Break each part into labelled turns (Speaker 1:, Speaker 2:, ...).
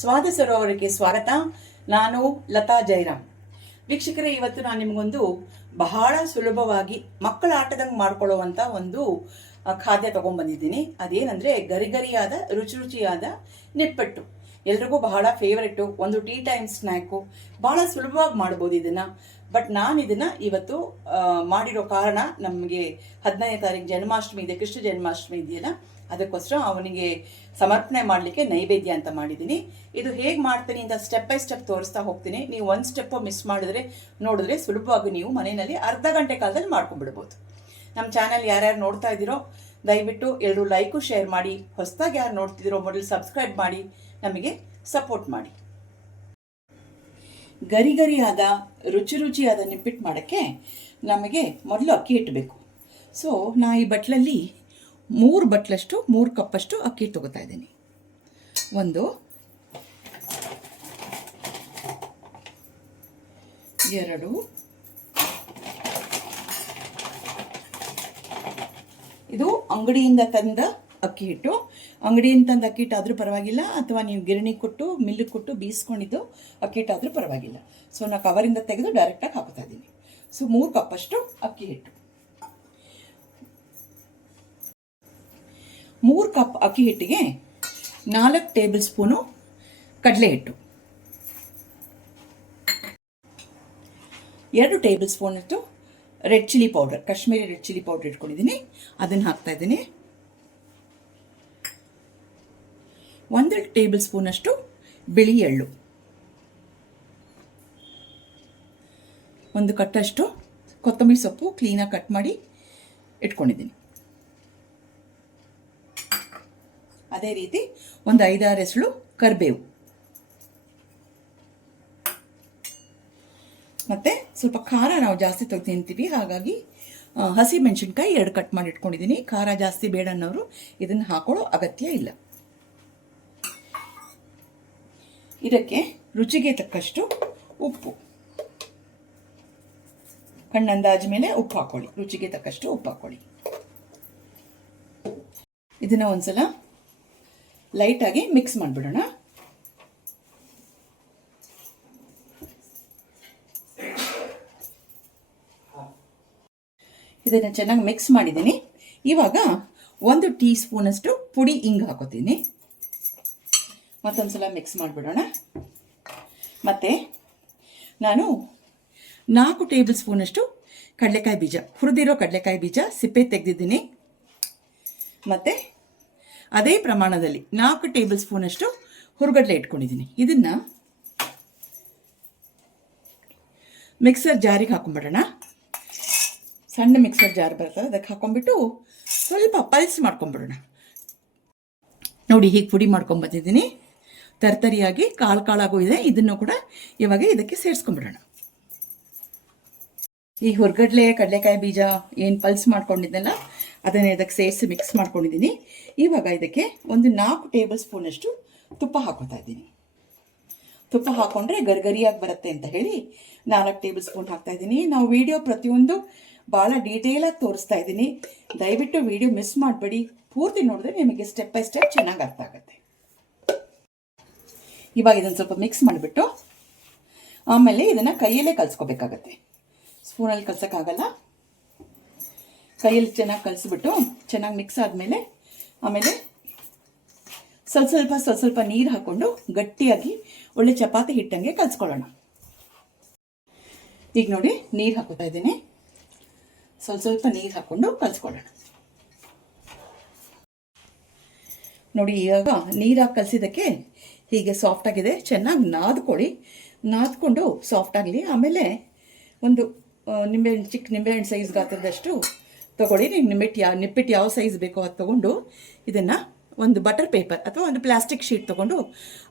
Speaker 1: ಸ್ವಾದ ಸರೋವರಕ್ಕೆ ಸ್ವಾಗತ. ನಾನು ಲತಾ ಜೈರಾಮ್. ವೀಕ್ಷಕರೇ, ಇವತ್ತು ನಾನು ನಿಮಗೊಂದು ಬಹಳ ಸುಲಭವಾಗಿ ಮಕ್ಕಳ ಆಟದಂಗೆ ಮಾಡ್ಕೊಳ್ಳುವಂಥ ಒಂದು ಖಾದ್ಯ ತಗೊಂಡ್ಬಂದಿದ್ದೀನಿ ಅದೇನೆಂದರೆ ಗರಿಗರಿಯಾದ ರುಚಿ ರುಚಿಯಾದ ನಿಪ್ಪಟ್ಟು. ಎಲ್ರಿಗೂ ಬಹಳ ಫೇವರೆಟ್ಟು ಒಂದು ಟೀ ಟೈಮ್ ಸ್ನ್ಯಾಕು. ಬಹಳ ಸುಲಭವಾಗಿ ಮಾಡ್ಬೋದು ಇದನ್ನು. ಬಟ್ ನಾನು ಇದನ್ನು ಇವತ್ತು ಮಾಡಿರೋ ಕಾರಣ ನಮಗೆ ಹದಿನೈದನೇ ತಾರೀಕು ಜನ್ಮಾಷ್ಟಮಿ ಇದೆ, ಕೃಷ್ಣ ಜನ್ಮಾಷ್ಟಮಿ ಇದೆಯಲ್ಲ, ಅದಕ್ಕೋಸ್ಕರ ಅವನಿಗೆ ಸಮರ್ಪಣೆ ಮಾಡಲಿಕ್ಕೆ ನೈವೇದ್ಯ ಅಂತ ಮಾಡಿದ್ದೀನಿ. ಇದು ಹೇಗೆ ಮಾಡ್ತೀನಿ ಅಂತ ಸ್ಟೆಪ್ ಬೈ ಸ್ಟೆಪ್ ತೋರಿಸ್ತಾ ಹೋಗ್ತೀನಿ. ನೀವು ಒಂದು ಸ್ಟೆಪ್ಪು ಮಿಸ್ ಮಾಡಿದ್ರೆ, ನೋಡಿದ್ರೆ ಸುಲಭವಾಗಿ ನೀವು ಮನೆಯಲ್ಲಿ ಅರ್ಧ ಗಂಟೆ ಕಾಲದಲ್ಲಿ ಮಾಡ್ಕೊಂಡ್ಬಿಡ್ಬೋದು. ನಮ್ಮ ಚಾನಲ್ ಯಾರ್ಯಾರು ನೋಡ್ತಾ ಇದ್ದೀರೋ, ದಯವಿಟ್ಟು ಎಲ್ಲರೂ ಲೈಕು ಶೇರ್ ಮಾಡಿ. ಹೊಸದಾಗಿ ಯಾರು ನೋಡ್ತಿದ್ದೀರೋ, ಮೊದಲು ಸಬ್ಸ್ಕ್ರೈಬ್ ಮಾಡಿ. ನಮಗೆ ಸಪೋರ್ಟ್ ಮಾಡಿ. ಗರಿ ಗರಿಯಾದ ರುಚಿ ರುಚಿಯಾದ ನಿಪ್ಪಿಟ್ಟು ಮಾಡೋಕ್ಕೆ ನಮಗೆ ಮೊದಲು ಅಕ್ಕಿ ಇಟ್ಟಬೇಕು ಸೊ ನಾ ಈ ಬಟ್ಲಲ್ಲಿ ಮೂರು ಬಟ್ಲಷ್ಟು, ಮೂರು ಕಪ್ಪಷ್ಟು ಅಕ್ಕಿ ತೊಗೋತಾ ಇದ್ದೀನಿ. ಒಂದು, ಎರಡು, ಇದು ಅಂಗಡಿಯಿಂದ ತಂದ ಅಕ್ಕಿ ಹಿಟ್ಟು. ಅಂಗಡಿಯಿಂದ ತಂದು ಅಕ್ಕಿ ಹಿಟ್ಟು ಆದರೂ ಪರವಾಗಿಲ್ಲ, ಅಥವಾ ನೀವು ಗಿರಣಿ ಕೊಟ್ಟು ಮಿಲ್ಲಿಗೆ ಕೊಟ್ಟು ಬೀಸ್ಕೊಂಡಿದ್ದು ಅಕ್ಕಿ ಹಿಟ್ಟು ಆದರೂ ಪರವಾಗಿಲ್ಲ. ಸೊ ನಾನು ಕವರಿಂದ ತೆಗೆದು ಡೈರೆಕ್ಟಾಗಿ ಹಾಕ್ತಾ ಇದ್ದೀನಿ. ಸೊ ಮೂರು ಕಪ್ಪಷ್ಟು ಅಕ್ಕಿ ಹಿಟ್ಟು. ಮೂರು ಕಪ್ ಅಕ್ಕಿ ಹಿಟ್ಟಿಗೆ ನಾಲ್ಕು ಟೇಬಲ್ ಸ್ಪೂನು ಕಡಲೆ ಹಿಟ್ಟು. ಎರಡು ಟೇಬಲ್ ಸ್ಪೂನಷ್ಟು red chilli powder, Kashmiri red chilli powder ಇಟ್ಕೊಂಡಿದ್ದೀನಿ. ಅದನ್ನು ಹಾಕ್ತಾ ಇದ್ದೀನಿ ಒಂದು ಟೇಬಲ್ ಸ್ಪೂನಷ್ಟು ಬಿಳಿ ಎಳ್ಳು. ಒಂದು ಕಟ್ಟಷ್ಟು ಕೊತ್ತಂಬರಿ ಸೊಪ್ಪು ಕ್ಲೀನಾಗಿ ಕಟ್ ಮಾಡಿ ಇಟ್ಕೊಂಡಿದ್ದೀನಿ. ಅದೇ ರೀತಿ ಒಂದು ಐದಾರು ಹೆಸಳು ಕರಿಬೇವು. ಮತ್ತು ಸ್ವಲ್ಪ ಖಾರ ನಾವು ಜಾಸ್ತಿ ತೆಗೆದು ತಿಂತೀವಿ, ಹಾಗಾಗಿ ಹಸಿ ಮೆಣಸಿನ್ಕಾಯಿ ಎರಡು ಕಟ್ ಮಾಡಿ ಇಟ್ಕೊಂಡಿದ್ದೀನಿ. ಖಾರ ಜಾಸ್ತಿ ಬೇಡ ಅನ್ನೋರು ಇದನ್ನು ಹಾಕೊಳ್ಳೋ ಅಗತ್ಯ ಇಲ್ಲ. ಇದಕ್ಕೆ ರುಚಿಗೆ ತಕ್ಕಷ್ಟು ಉಪ್ಪು. ಕಣ್ಣಂದಾಜ ಮೇಲೆ ಉಪ್ಪು ಹಾಕೊಳ್ಳಿ. ರುಚಿಗೆ ತಕ್ಕಷ್ಟು ಉಪ್ಪು ಹಾಕೊಳ್ಳಿ. ಇದನ್ನು ಒಂದ್ಸಲ ಲೈಟಾಗಿ ಮಿಕ್ಸ್ ಮಾಡಿಬಿಡೋಣ. ಇದನ್ನು ಚೆನ್ನಾಗಿ ಮಿಕ್ಸ್ ಮಾಡಿದ್ದೀನಿ. ಇವಾಗ ಒಂದು ಟೀ ಸ್ಪೂನಷ್ಟು ಪುಡಿ ಹಿಂಗೆ ಹಾಕೋತೀನಿ. ಮತ್ತೊಂದು ಸಲ ಮಿಕ್ಸ್ ಮಾಡಿಬಿಡೋಣ. ಮತ್ತು ನಾನು ನಾಲ್ಕು ಟೇಬಲ್ ಸ್ಪೂನಷ್ಟು ಕಡಲೆಕಾಯಿ ಬೀಜ, ಹುರಿದಿರೋ ಕಡಲೆಕಾಯಿ ಬೀಜ ಸಿಪ್ಪೆ ತೆಗೆದಿದ್ದೀನಿ. ಮತ್ತು ಅದೇ ಪ್ರಮಾಣದಲ್ಲಿ ನಾಲ್ಕು ಟೇಬಲ್ ಸ್ಪೂನಷ್ಟು ಹುರುಗಡ್ಲೆ ಇಟ್ಕೊಂಡಿದ್ದೀನಿ. ಇದನ್ನು ಮಿಕ್ಸರ್ ಜಾರಿಗೆ ಹಾಕೊಂಡ್ಬಿಡೋಣ. ಸಣ್ಣ ಮಿಕ್ಸರ್ ಜಾರ್ ಬರ್ತದೆ, ಅದಕ್ಕೆ ಹಾಕೊಂಡ್ಬಿಟ್ಟು ಸ್ವಲ್ಪ ಪಲ್ಸ್ ಮಾಡ್ಕೊಂಬಿಡೋಣ ನೋಡಿ ಹೀಗೆ ಪುಡಿ ಮಾಡ್ಕೊಂಬಂದಿದ್ದೀನಿ ತರ್ತರಿಯಾಗಿ ಕಾಳು ಕಾಳಾಗೂ ಇದೆ. ಇದನ್ನು ಕೂಡ ಇವಾಗ ಇದಕ್ಕೆ ಸೇರಿಸ್ಕೊಂಡ್ಬಿಡೋಣ. ಈ ಹೊರಗಡ್ಲೆ, ಕಡಲೆಕಾಯಿ ಬೀಜ ಏನು ಪಲ್ಸ್ ಮಾಡ್ಕೊಂಡಿದ್ದೆಲ್ಲ, ಅದನ್ನು ಇದಕ್ಕೆ ಸೇರಿಸಿ ಮಿಕ್ಸ್ ಮಾಡ್ಕೊಂಡಿದ್ದೀನಿ. ಇವಾಗ ಇದಕ್ಕೆ ಒಂದು ನಾಲ್ಕು ಟೇಬಲ್ ಸ್ಪೂನಷ್ಟು ತುಪ್ಪ ಹಾಕೋತಾ ಇದ್ದೀನಿ. ತುಪ್ಪ ಹಾಕೊಂಡ್ರೆ ಗರ್ಗರಿಯಾಗಿ ಬರುತ್ತೆ ಅಂತ ಹೇಳಿ ನಾಲ್ಕು ಟೇಬಲ್ ಸ್ಪೂನ್ ಹಾಕ್ತಾ ಇದ್ದೀನಿ. ನಾವು ವಿಡಿಯೋ ಪ್ರತಿಯೊಂದು ಭಾಳ ಡೀಟೇಲಾಗಿ ತೋರಿಸ್ತಾ ಇದ್ದೀನಿ. ದಯವಿಟ್ಟು ವಿಡಿಯೋ ಮಿಸ್ ಮಾಡಬೇಡಿ. ಪೂರ್ತಿ ನೋಡಿದ್ರೆ ನಿಮಗೆ ಸ್ಟೆಪ್ ಬೈ ಸ್ಟೆಪ್ ಚೆನ್ನಾಗಿ ಅರ್ಥ ಆಗುತ್ತೆ. ಇವಾಗ ಇದನ್ನು ಸ್ವಲ್ಪ ಮಿಕ್ಸ್ ಮಾಡಿಬಿಟ್ಟು ಆಮೇಲೆ ಇದನ್ನು ಕೈಯಲ್ಲೇ ಕಲಿಸ್ಕೋಬೇಕಾಗತ್ತೆ. ಸ್ಪೂನಲ್ಲಿ ಕಲ್ಸೋಕ್ಕಾಗಲ್ಲ. ಕೈಯಲ್ಲಿ ಚೆನ್ನಾಗಿ ಕಲಿಸ್ಬಿಟ್ಟು ಚೆನ್ನಾಗಿ ಮಿಕ್ಸ್ ಆದಮೇಲೆ ಆಮೇಲೆ ಸ್ವಲ್ಪ ಸ್ವಲ್ಪ ಸ್ವಲ್ಪ ಸ್ವಲ್ಪ ನೀರು ಹಾಕ್ಕೊಂಡು ಗಟ್ಟಿಯಾಗಿ ಒಳ್ಳೆ ಚಪಾತಿ ಹಿಟ್ಟಂಗೆ ಕಲಿಸ್ಕೊಳ್ಳೋಣ. ಈಗ ನೋಡಿ ನೀರು ಹಾಕೋತಾ ಇದ್ದೀನಿ. ಸ್ವಲ್ಪ ಸ್ವಲ್ಪ ನೀರು ಹಾಕ್ಕೊಂಡು ಕಲಿಸ್ಕೊಳ್ಳೋಣ. ನೋಡಿ, ಇವಾಗ ನೀರಾಗಿ ಕಲಿಸಿದ್ದಕ್ಕೆ ಹೀಗೆ ಸಾಫ್ಟ್ ಆಗಿದೆ. ಚೆನ್ನಾಗಿ ನಾದ್ಕೊಳ್ಳಿ. ನಾದ್ಕೊಂಡು ಸಾಫ್ಟ್ ಆಗಲಿ. ಆಮೇಲೆ ಒಂದು ನಿಂಬೆ ನಿಂಬೆಹಣ್ಣು ಚಿಕ್ಕ ನಿಂಬೆಹಣ್ಣು ಸೈಜ್ ಗಾತ್ರದಷ್ಟು ತೊಗೊಳ್ಳಿ. ನೀವು ನಿಂಬೆಟ್ಟು ಯಾವ ನಿಪ್ಪಿಟ್ಟು ಯಾವ ಸೈಜ್ ಬೇಕೋ ಅದು ತೊಗೊಂಡು ಇದನ್ನು ಒಂದು ಬಟರ್ ಪೇಪರ್ ಅಥವಾ ಒಂದು ಪ್ಲಾಸ್ಟಿಕ್ ಶೀಟ್ ತೊಗೊಂಡು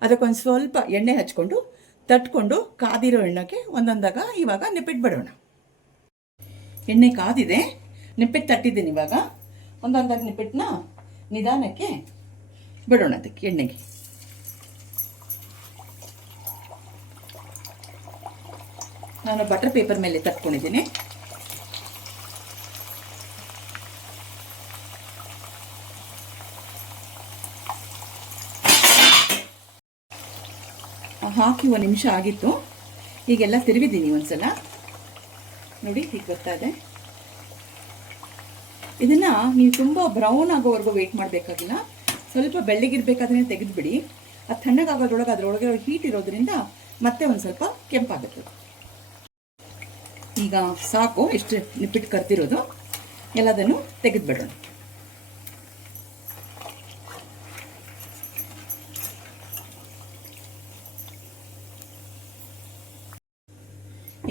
Speaker 1: ಅದಕ್ಕೊಂದು ಸ್ವಲ್ಪ ಎಣ್ಣೆ ಹಚ್ಕೊಂಡು ತಟ್ಕೊಂಡು ಕಾದಿರೋ ಎಣ್ಣೆಗೆ ಒಂದೊಂದಾಗ ಇವಾಗ ನಿಪ್ಪಿಟ್ಟು ಬಿಡೋಣ. ಎಣ್ಣೆ ಕಾದಿದೆ. ನಿಪ್ಪಿಟ್ಟು ತಟ್ಟಿದ್ದೀನಿ ಇವಾಗ. ಒಂದೊಂದಾಗಿ ನಿಪ್ಪಿಟ್ಟನ್ನ ನಿಧಾನಕ್ಕೆ ಬಿಡೋಣ ಅದಕ್ಕೆ ಎಣ್ಣೆಗೆ. ನಾನು ಬಟರ್ ಪೇಪರ್ ಮೇಲೆ ತಟ್ಕೊಂಡಿದ್ದೀನಿ. ಹಾಕಿ ಒಂದು ನಿಮಿಷ ಆಗಿತ್ತು. ಈಗೆಲ್ಲ ತಿರುವಿದ್ದೀನಿ ಒಂದ್ಸಲ. ನೋಡಿ, ಹೀಗೆ ಬರ್ತಾ ಇದೆ. ಇದನ್ನ ನೀವು ತುಂಬ ಬ್ರೌನ್ ಆಗೋವರೆಗೂ ವೆಯ್ಟ್ ಮಾಡಬೇಕಾಗಿಲ್ಲ. ಸ್ವಲ್ಪ ಬೆಳ್ಳಗಿರ್ಬೇಕಾದ್ರೆ ತೆಗೆದುಬಿಡಿ. ಅದು ತಣ್ಣಗಾಗೋದ್ರೊಳಗೆ ಅದರೊಳಗೆ ಹೀಟ್ ಇರೋದ್ರಿಂದ ಮತ್ತೆ ಒಂದು ಸ್ವಲ್ಪ ಕೆಂಪಾಗುತ್ತೆ. ಈಗ ಸಾಕು, ಎಷ್ಟು ನಿಪ್ಪಿಟ್ಟು ಕರ್ತಿರೋದು ಎಲ್ಲದನ್ನು ತೆಗೆದುಬಿಡೋಣ.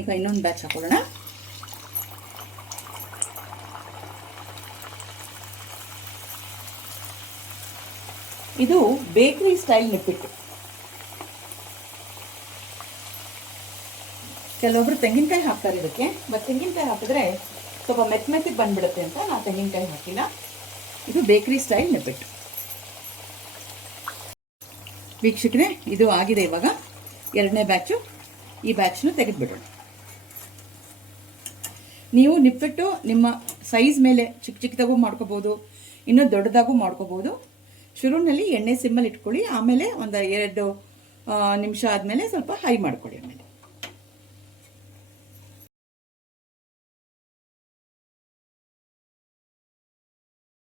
Speaker 1: ಈಗ ಇನ್ನೊಂದು ಬ್ಯಾಚ್ ಹಾಕೊಳ್ಳೋಣ. ಇದು ಬೇಕರಿ ಸ್ಟೈಲ್ ನಿಪ್ಪಿಟ್ಟು ಕೆಲವೊಬ್ರು ತೆಂಗಿನಕಾಯಿ ಹಾಕ್ತಾರೆ ಇದಕ್ಕೆ ಬಟ್ ತೆಂಗಿನಕಾಯಿ ಹಾಕಿದ್ರೆ ಸ್ವಲ್ಪ ಮೆತ್ತ ಮೆತ್ತಿಗೆ ಬಂದ್ಬಿಡುತ್ತೆ ಅಂತ ನಾನು ತೆಂಗಿನಕಾಯಿ ಹಾಕಿಲ್ಲ. ಇದು ಬೇಕ್ರಿ ಸ್ಟೈಲ್ ನಿಪ್ಪಿಟ್ಟು ವೀಕ್ಷಕರೇ, ಇದು ಆಗಿದೆ ಇವಾಗ ಎರಡನೇ ಬ್ಯಾಚು ಈ ಬ್ಯಾಚ್ನು ತೆಗೆದುಬಿಡೋಣ. ನೀವು ನಿಪ್ಪಿಟ್ಟು ನಿಮ್ಮ ಸೈಜ್ ಮೇಲೆ ಚಿಕ್ಕ ಚಿಕ್ಕದಾಗೂ ಮಾಡ್ಕೋಬೋದು, ಇನ್ನೂ ದೊಡ್ಡದಾಗೂ ಮಾಡ್ಕೋಬೋದು. ಶುರುವಿನಲ್ಲಿ ಎಣ್ಣೆ ಸಿಮ್ಮಲ್ಲಿ ಇಟ್ಕೊಳ್ಳಿ, ಆಮೇಲೆ ಒಂದು ಎರಡು ನಿಮಿಷ ಆದಮೇಲೆ ಸ್ವಲ್ಪ ಹೈ ಮಾಡ್ಕೊಳ್ಳಿ ಆಮೇಲೆ.